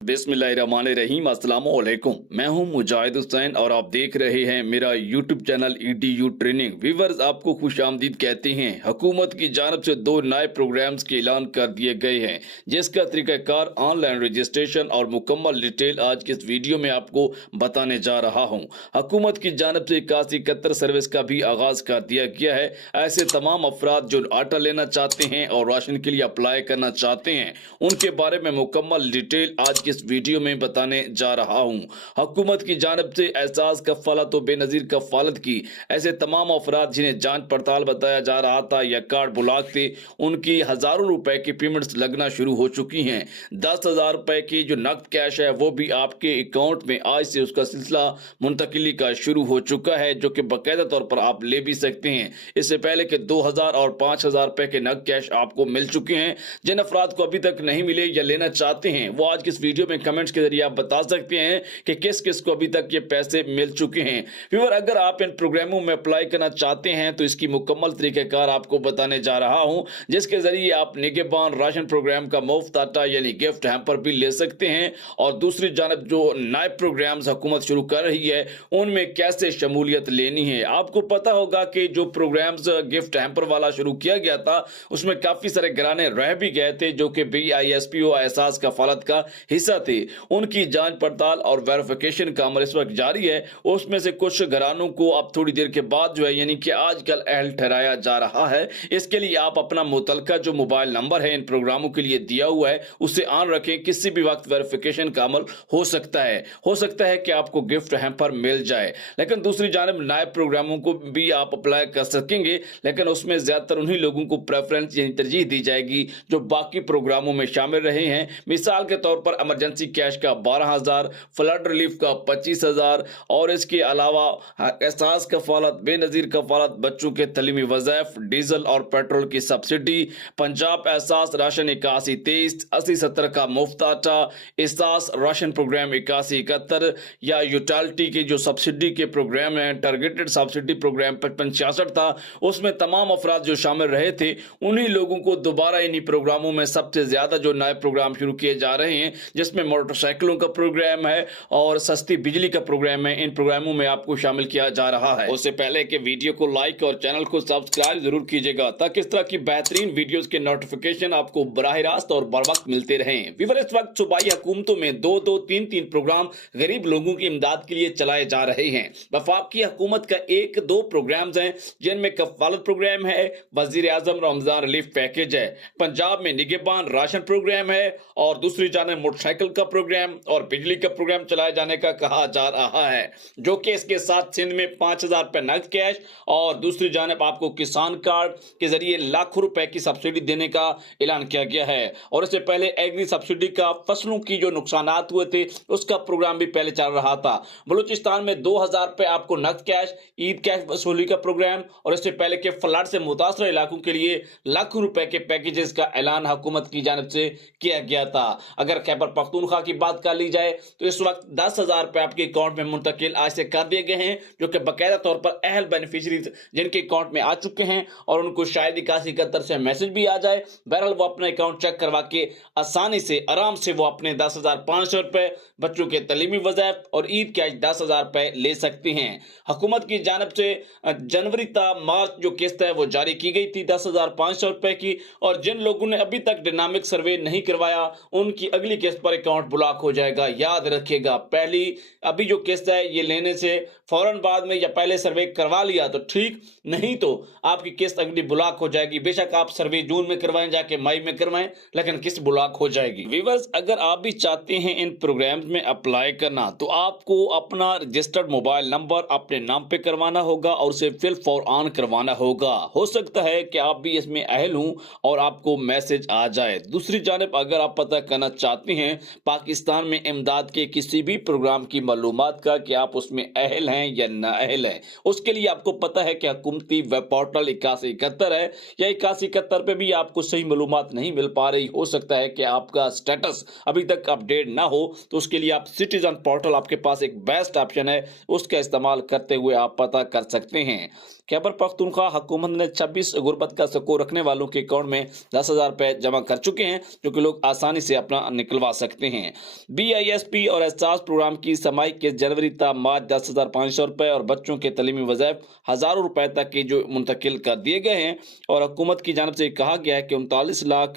बिस्मिल्लाहिर्रहमानिर्रहीम अस्सलामुअलैकुम। मैं हूं मुजाहिद हुसैन और आप देख रहे हैं मेरा YouTube channel EDU training. Viewers, आपको खुशामदीद कहते हैं। हुकूमत की जानिब से 2 नए प्रोग्राम्स के ऐलान कर दिए गए हैं, जिसका तरीकाकार ऑनलाइन रजिस्ट्रेशन और मुकम्मल डिटेल आज की इस वीडियो में आपको बताने जा रहा हूं। हुकूमत की जानिब से 8171 सर्विस का भी आगाज कर दिया गया है। ऐसे तमाम अफराद जो आटा लेना चाहते हैं और राशन के लिए अप्लाई करना चाहते हैं, उनके बारे में मुकम्मल डिटेल आज इस वीडियो में बताने जा रहा हूं। हुकूमत की जानिब से एहसास कफालत और बेनजीर कफालत की ऐसे तमाम अफराद जिन्हें जांच पड़ताल बताया जा रहा था या कार्ड ब्लॉक थे, उनकी हजारों रुपए की पेमेंट्स लगना शुरू हो चुकी हैं। 10,000 रुपए की जो नकद कैश है वो भी आपके अकाउंट में आज से उसका सिलसिला मुंतकिली का शुरू हो चुका है, जो कि बाकायदा तौर पर आप ले भी सकते हैं। इससे पहले कि 2,000 और 5,000 रुपए के नकद कैश आपको मिल चुके हैं। जिन अफराद को अभी तक नहीं मिले या लेना चाहते हैं, वो आज की इस वीडियो में कमेंट्स के जरिए आप बता सकते हैं कि किस किस को अभी तक ये पैसे मिल चुके हैं। व्यूअर, अगर आप इन प्रोग्रामों में अप्लाई करना चाहते हैं तो इसकी मुकम्मल तरीकेकार आपको बताने जा रहा हूं, जिसके जरिए आप निगहबान राशन प्रोग्राम का मुफ्त आटा यानी गिफ्ट हैम्पर भी ले सकते हैं। और दूसरी जानब जो नए प्रोग्राम्स हुकूमत शुरू कर रही है, उनमें कैसे शमूलियत लेनी है। आपको पता होगा कि जो प्रोग्राम्स गिफ्ट हैम्पर वाला शुरू किया गया था, उसमें काफी सारे घराने रह भी गए थे जो कि BISPO एहसास कफालत का हिस्सा थे। उनकी जांच पड़ताल और वेरिफिकेशन का अमल इस वक्त जारी है। उसमें से कुछ घरानों को अब थोड़ी देर के बाद जो है यानी कि आजकल अहल ठहराया जा रहा है। इसके लिए आप अपना मुतलका जो मोबाइल नंबर है इन प्रोग्रामों के लिए दिया हुआ है, उसे ऑन रखें। किसी भी वक्त वेरिफिकेशन का अमल हो सकता है कि आपको गिफ्ट हैम्पर मिल जाए। लेकिन दूसरी जानब नए प्रोग्रामों को भी आप अप्लाई कर सकेंगे, लेकिन उसमें ज्यादातर उन्हीं लोगों को प्रेफरेंस यानी तरजीह दी जाएगी जो बाकी प्रोग्रामों में शामिल रहे हैं। मिसाल के तौर पर इमरजेंसी कैश का 12,000, फ्लड रिलीफ का 25,000 और इसके अलावा एहसास कफालत, बेनजीर कफालत, बच्चों के तलीमी वज़ाइफ, डीजल और पेट्रोल की सब्सिडी, पंजाब एहसास राशन 8123, 8070 का मुफ्त आटा, एहसास राशन प्रोग्राम 8171 या यूटिलिटी के जो सब्सिडी के प्रोग्राम हैं, टारगेटेड सब्सिडी प्रोग्राम 5566 था, उसमें तमाम अफराद जो शामिल रहे थे, उन्हीं लोगों को दोबारा इन्हीं प्रोग्रामों में सबसे ज्यादा जो नए प्रोग्राम शुरू किए जा रहे हैं, जिसमें मोटरसाइकिलों का प्रोग्राम है और सस्ती बिजली का प्रोग्राम है, इन प्रोग्रामों में आपको शामिल किया जा रहा है। उससे पहले कि वीडियो को लाइक और चैनल को सब्सक्राइब जरूर कीजिएगा, ताकि इस तरह की बेहतरीन वीडियोस के नोटिफिकेशन आपको बराह रास्त और बर वक्त मिलते रहें। व्यूअर, इस वक्त सूबाई हुकूमतों में 2-2, 3-3 प्रोग्राम गरीब लोगों की इमदाद के लिए चलाए जा रहे हैं। वफाकी हुकूमत का 1-2 प्रोग्राम हैं, जिनमें कफालत प्रोग्राम है, वजीर आजम रमजान रिलीफ पैकेज है, पंजाब में निगहबान राशन प्रोग्राम है और दूसरी जानब मोटरसाइकिल का प्रोग्राम और बिजली का प्रोग्राम चलाए जाने का कहा जा रहा है, जो कि इसके साथ सिंध में 5,000 रुपए नकद कैश और दूसरी जानब आपको किसान कार्ड के जरिए लाखों रुपए की सब्सिडी देने का ऐलान किया गया है। और इससे पहले एग्री सब्सिडी का फसलों की जो नुकसानात हुए थे उसका प्रोग्राम भी पहले चल रहा था। बलूचिस्तान में 2,000 रुपए आपको नकद कैश, ईद कैश वसूली का प्रोग्राम और इससे पहले के फ्लड से मुतासर इलाकों के लिए लाखों रुपए के पैकेजेस का ऐलान हुकूमत की जानिब से किया गया था। अगर खैबर पख्तूनख्वा की बात कर ली जाए तो इस वक्त 10,000 रुपए आपके अकाउंट में मुंतकिल आज से कर दिए गए हैं, जो कि बाकायदा तौर पर अहल बेनिफिशरीज जिनके अकाउंट में आ चुके हैं और उनको शायद 8171 से मैसेज भी आ जाए। बहरहाल वो अपना अकाउंट चेक करवा के आसानी से आराम से वो अपने 10,500 रुपए, बच्चों के तलीमी वज़ाइफ और ईद कैश 10,000 रुपए ले सकते हैं। हुकूमत की जानिब से जनवरी ता मार्च जो किस्त है वो जारी की गई थी 10,500 रुपए की, और जिन लोगों ने अभी तक डायनामिक सर्वे नहीं करवाया उनकी अगली किस्त पर अकाउंट ब्लॉक हो जाएगा। याद रखिएगा, पहली अभी जो किस्त है ये लेने से फौरन बाद में या पहले सर्वे करवा लिया तो ठीक, नहीं तो आपकी किस्त अगली ब्लॉक हो जाएगी। बेशक आप सर्वे जून में करवाएं, जाके मई में करवाएं, लेकिन किस्त ब्लॉक हो जाएगी। व्यूअर्स, अगर आप भी चाहते हैं इन प्रोग्राम्स में अप्लाई करना तो आपको अपना रजिस्टर्ड मोबाइल नंबर अपने नाम पे करवाना होगा और उसे फिल फॉर ऑन करवाना होगा। हो सकता है कि आप भी इसमें अहल हों और आपको मैसेज आ जाए। दूसरी जानब अगर आप पता करना चाहते हैं पाकिस्तान में इमदाद के किसी भी प्रोग्राम की मालूमात का कि आप उसमें अहल हैं या नाअहल है, उसके लिए आपको पता है कि हुकूमती वेब पोर्टल 8171 है या 8171 पे भी आपको सही मालूमात नहीं मिल पा रही, हो सकता है कि आपका स्टेटस अभी तक अपडेट ना हो, तो उसके लिए आप सिटीजन पोर्टल आपके पास एक बेस्ट ऑप्शन है, उसका इस्तेमाल करते हुए आप पता कर सकते हैं। खैबर पख्तूनख्वा हुकूमत ने 26 गुर्बत का स्कोर रखने वालों के अकाउंट में 10,000 रुपए जमा कर चुके हैं, जो कि लोग आसानी से अपना निकलवा सकते हैं। सकते हैं। BISP और एहसास प्रोग्राम की सामयिक किस्त जनवरी ता मार्च 10,500 रुपए और बच्चों के तलीमी वज़ाइफ हज़ारों रुपए तक के जो मुंतकिल कर दिए गए हैं और हुकूमत की जानिब से कहा गया है कि 39 लाख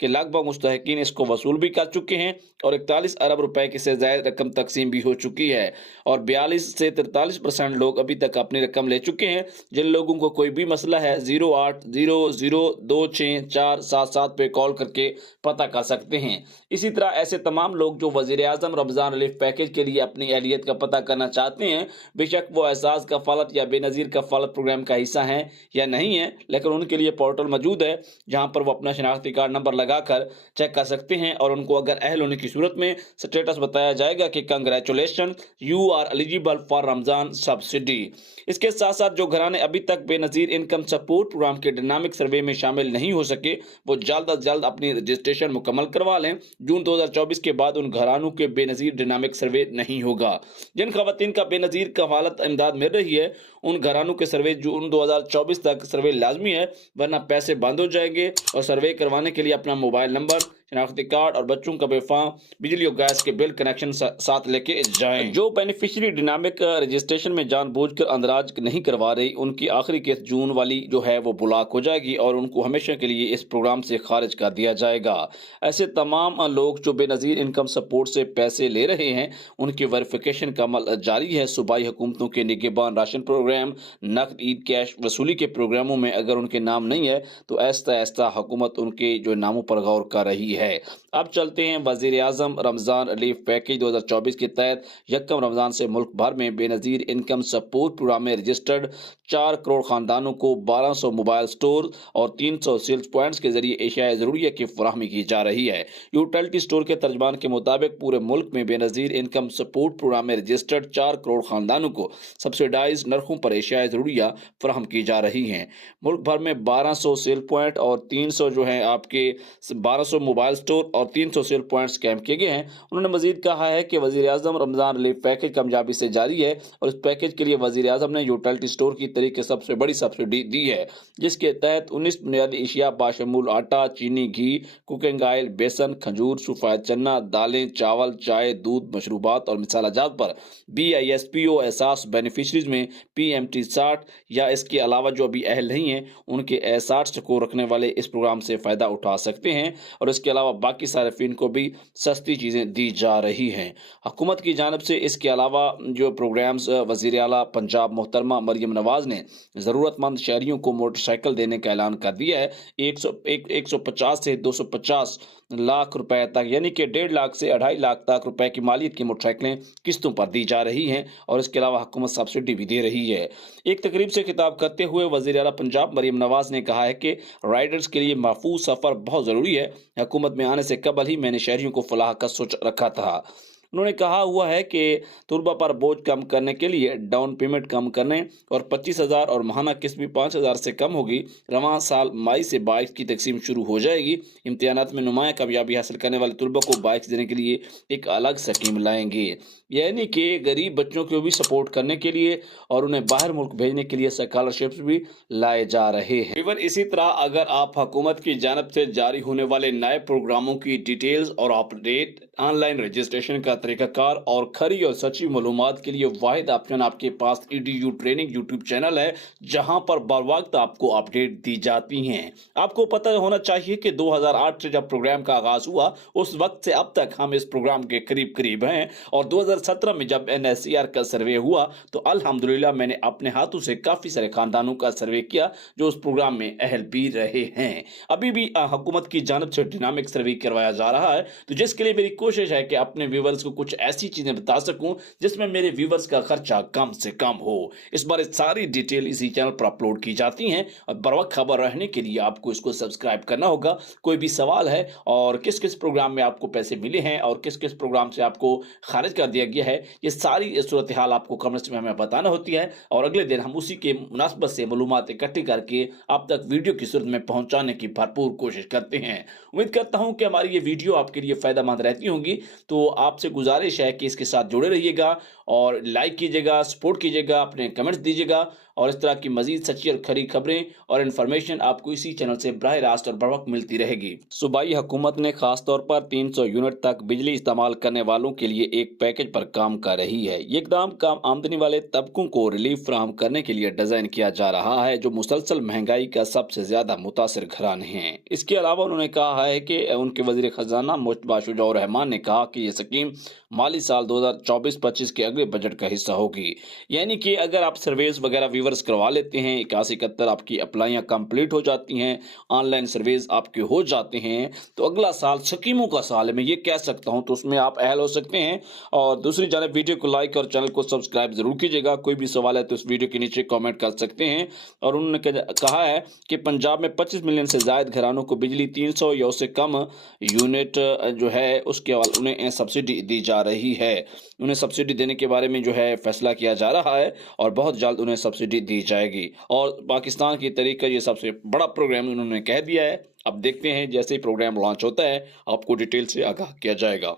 के लगभग मुस्तहिकीन इसको वसूल भी कर चुके हैं और 41 अरब रुपए की से ज़ायद रकम तकसीम भी हो चुकी है और 42 से 43% लोग अभी तक अपनी रकम ले चुके हैं। जिन लोगों को कोई भी मसला है 0800264777 पे कॉल करके पता कर सकते हैं। इसी तरह ऐसे तमाम लोग जो वज़ीर-ए-आज़म रमज़ान रिलीफ पैकेज के लिए अपनी अहलियत का पता करना चाहते हैं, बेशक वो एहसास कफ़ालत या बेनज़ीर कफ़ालत प्रोग्राम का हिस्सा हैं या नहीं है, लेकिन उनके लिए पोर्टल मौजूद है जहां पर वो अपना शनाख्ती कार्ड नंबर लगाकर चेक कर सकते हैं और उनको अगर अहल होने की सूरत में स्टेटस बताया जाएगा कि congratulation, you are eligible for Ramzan subsidy. इसके साथ साथ जो घराने अभी तक बेनज़ीर इनकम सपोर्ट प्रोग्राम के डायनामिक सर्वे में शामिल नहीं हो सके, वो जल्द अज जल्द अपनी रजिस्ट्रेशन मुकम्मल करवा लें। जून 2024 के बाद उन घरानों के बेनज़ीर डायनामिक सर्वे नहीं होगा। जिन खवातीन का बेनज़ीर कफ़ालत इमदाद मिल रही है, उन घरानों के सर्वे जून 2024 तक सर्वे लाजमी है, वरना पैसे बंद हो जाएंगे। और सर्वे करवाने के लिए अपना मोबाइल नंबर, शनाख्ती कार्ड और बच्चों का बेफाम बिजली और गैस के बिल कनेक्शन साथ लेके जाएं। जो बेनिफिशियरी डायनामिक रजिस्ट्रेशन में जानबूझकर अंदराज नहीं करवा रही, उनकी आखिरी किस्त जून वाली जो है वो ब्लॉक हो जाएगी और उनको हमेशा के लिए इस प्रोग्राम से खारिज कर दिया जाएगा। ऐसे तमाम लोग जो बेनज़ीर इनकम सपोर्ट से पैसे ले रहे हैं, उनकी वेरिफिकेशन का अमल जारी है। सूबाई हुकूमतों के निगहबान राशन प्रोग्राम, नकद ईद कैश वसूली के प्रोग्रामों में अगर उनके नाम नहीं है तो ऐसा ऐसा हुकूमत उनके जो नामों पर गौर कर रही है। अब चलते हैं वज़ीर-ए-आज़म रमज़ान रिलीफ पैकेज 2024 के तहत यकम रमज़ान से मुल्क भर में बेनज़ीर इनकम सपोर्ट प्रोग्राम में रजिस्टर्ड 4 करोड़ खानदानों को 1200 मोबाइल स्टोर और 300 सेल्स पॉइंट्स के जरिए एशिया ज़रूरिया की फराहमी की जा रही है। यूटिलिटी स्टोर के तर्जमान के मुताबिक पूरे मुल्क में बेनज़ीर इनकम सपोर्ट प्रोग्राम में रजिस्टर्ड 4 करोड़ खानदानों को सब्सिडाइज नरखों पर एशिया ज़रूरिया फराहम की जा रही हैं। मुल्क भर में 1200 सेल पॉइंट और 300 जो है आपके 1200 मोबाइल स्टोर और 300 सेल पॉइंट्स कैंप किए गए हैं। उन्होंने मजीद कहा है कि वज़ीर-ए-आज़म रमज़ान रिलीफ पैकेज कामयाबी से जारी है और इस पैकेज के लिए वज़ीर-ए-आज़म ने यूटिलिटी स्टोर की तरीके सबसे बड़ी सब्सिडी दी है, जिसके तहत 19 बुनियादी एशिया बाशमूल आटा, चीनी, घी, कुकिंग ऑयल, बेसन, खजूर, सफ़ेद चना, दालें, चावल, चाय, दूध, मशरूबात और मसाला जात पर BISPO एहसास बेनिफिशरीज में PMT 60 या इसके अलावा जो अभी अहल नहीं है उनके एहसास को रखने वाले इस प्रोग्राम से फ़ायदा उठा सकते हैं और इसके अलावा बाकी सारिफिन को भी सस्ती चीज़ें दी जा रही हैं। हुकूमत की जानिब से इसके अलावा जो प्रोग्राम्स वज़ीर आला पंजाब मोहतरमा मरियम नवाज़ ने ज़रूरतमंद शहरियों को मोटरसाइकिल देने का ऐलान कर दिया है। 150 से 250 लाख रुपए तक यानी कि 1.5 लाख से 2.5 लाख तक रुपए की मालियत की मोटरसाइकिलें किस्तों पर दी जा रही हैं और इसके अलावा हुकूमत सब्सिडी भी दे रही है। एक तकरीब से खिताब करते हुए वज़ीर आला पंजाब मरियम नवाज़ ने कहा है कि राइडर्स के लिए महफूज सफ़र बहुत ज़रूरी है। हुकूमत में आने से कबल ही मैंने शहरियों को फलाह का सोच रखा था। उन्होंने कहा हुआ है कि तुलबा पर बोझ कम करने के लिए डाउन पेमेंट कम करने और 25,000 और माहाना किस्त भी 5,000 से कम होगी। रवां साल मई से बाइक की तकसीम शुरू हो जाएगी। इम्तिहानात में नुमाया कामयाबी हासिल करने वाले तुलबा को बाइक देने के लिए एक अलग स्कीम लाएंगे, यानी कि गरीब बच्चों को भी सपोर्ट करने के लिए और उन्हें बाहर मुल्क भेजने के लिए स्कॉलरशिप्स भी लाए जा रहे हैं। इवन इसी तरह अगर आप हुकूमत की जानिब से जारी होने वाले नए प्रोग्रामों की डिटेल्स और अपडेट, ऑनलाइन रजिस्ट्रेशन का तरीकाकार और खरी और सच्ची मालूमात के लिए वाहिद ऑप्शन आपके पास EDU ट्रेनिंग यूट्यूब चैनल है, जहां पर बर वक्त आपको अपडेट दी जाती हैं। आपको पता होना चाहिए कि 2008 से जब प्रोग्राम का आगाज हुआ उस वक्त से अब तक हम इस प्रोग्राम के करीब करीब हैं और 2017 में जब NSCR का सर्वे हुआ तो अल्हम्दुलिल्लाह मैंने अपने हाथों से काफ़ी सारे खानदानों का सर्वे किया जो उस प्रोग्राम में अहल भी रहे हैं। अभी भी हुकूमत की जानिब से डायनामिक सर्वे करवाया जा रहा है, तो जिसके लिए मेरी कोशिश है कि अपने व्यूवर्स को कुछ ऐसी चीजें बता सकूं जिसमें मेरे व्यूवर्स का खर्चा कम से कम हो। इस बार सारी डिटेल इसी चैनल पर अपलोड की जाती हैं और बर वक्त खबर रहने के लिए आपको इसको सब्सक्राइब करना होगा। कोई भी सवाल है और किस किस प्रोग्राम में आपको पैसे मिले हैं और किस किस प्रोग्राम से आपको खारिज कर दिया गया है, ये सारी सूरत हाल आपको कमेंट्स में हमें बताना होती है और अगले दिन हम उसी के मुनासबत से मालूमात इकट्ठी करके आप तक वीडियो की सूरत में पहुंचाने की भरपूर कोशिश करते हैं। उम्मीद करता हूं कि हमारी ये वीडियो आपके लिए फायदेमंद रहती होंगी, तो आपसे गुजारिश है कि इसके साथ जुड़े रहिएगा और लाइक कीजिएगा, सपोर्ट कीजिएगा, अपने कमेंट्स दीजिएगा और इस तरह की मजीद सच्ची और खरी खबरें और इन्फॉर्मेशन आपको इसी चैनल से बराह रास्त और बर वक्त मिलती रहेगी। सूबाई हुकूमत ने खास तौर पर 300 यूनिट तक बिजली इस्तेमाल करने वालों के लिए एक पैकेज पर काम कर रही है। ये इकदाम कम आमदनी वाले तबकों को रिलीफ फराहम करने के लिए डिजाइन किया जा रहा है, जो मुसलसल महंगाई का सबसे ज्यादा मुतासिर घराने हैं। इसके अलावा उन्होंने कहा है कि उनके वजीर खजाना मुश्तबा शुजाउर रहमान ने कहा कि यह स्कीम माली साल 2024-25 के अगले बजट का हिस्सा होगी। यानी कि अगर आप सर्वेस वगैरह वीवर्स करवा लेते हैं, 81-71 आपकी अप्लाइयाँ कंप्लीट हो जाती हैं, ऑनलाइन सर्वेस आपके हो जाते हैं, तो अगला साल स्कीमों का साल है, मैं ये कह सकता हूं, तो उसमें आप अहल हो सकते हैं। और दूसरी जानब वीडियो को लाइक और चैनल को सब्सक्राइब जरूर कीजिएगा। कोई भी सवाल है तो इस वीडियो के नीचे कमेंट कर सकते हैं। और उन्होंने कहा है कि पंजाब में 25 मिलियन से ज्यादा घरानों को बिजली 300 या उससे कम यूनिट जो है उसके हवाले उन्हें सब्सिडी दी जा रही है। उन्हें सब्सिडी देने के बारे में जो है फैसला किया जा रहा है और बहुत जल्द उन्हें सब्सिडी दी जाएगी। और पाकिस्तान की तरीका ये सबसे बड़ा प्रोग्राम उन्होंने कह दिया है। अब देखते हैं जैसे ही प्रोग्राम लॉन्च होता है आपको डिटेल से आगाह किया जाएगा।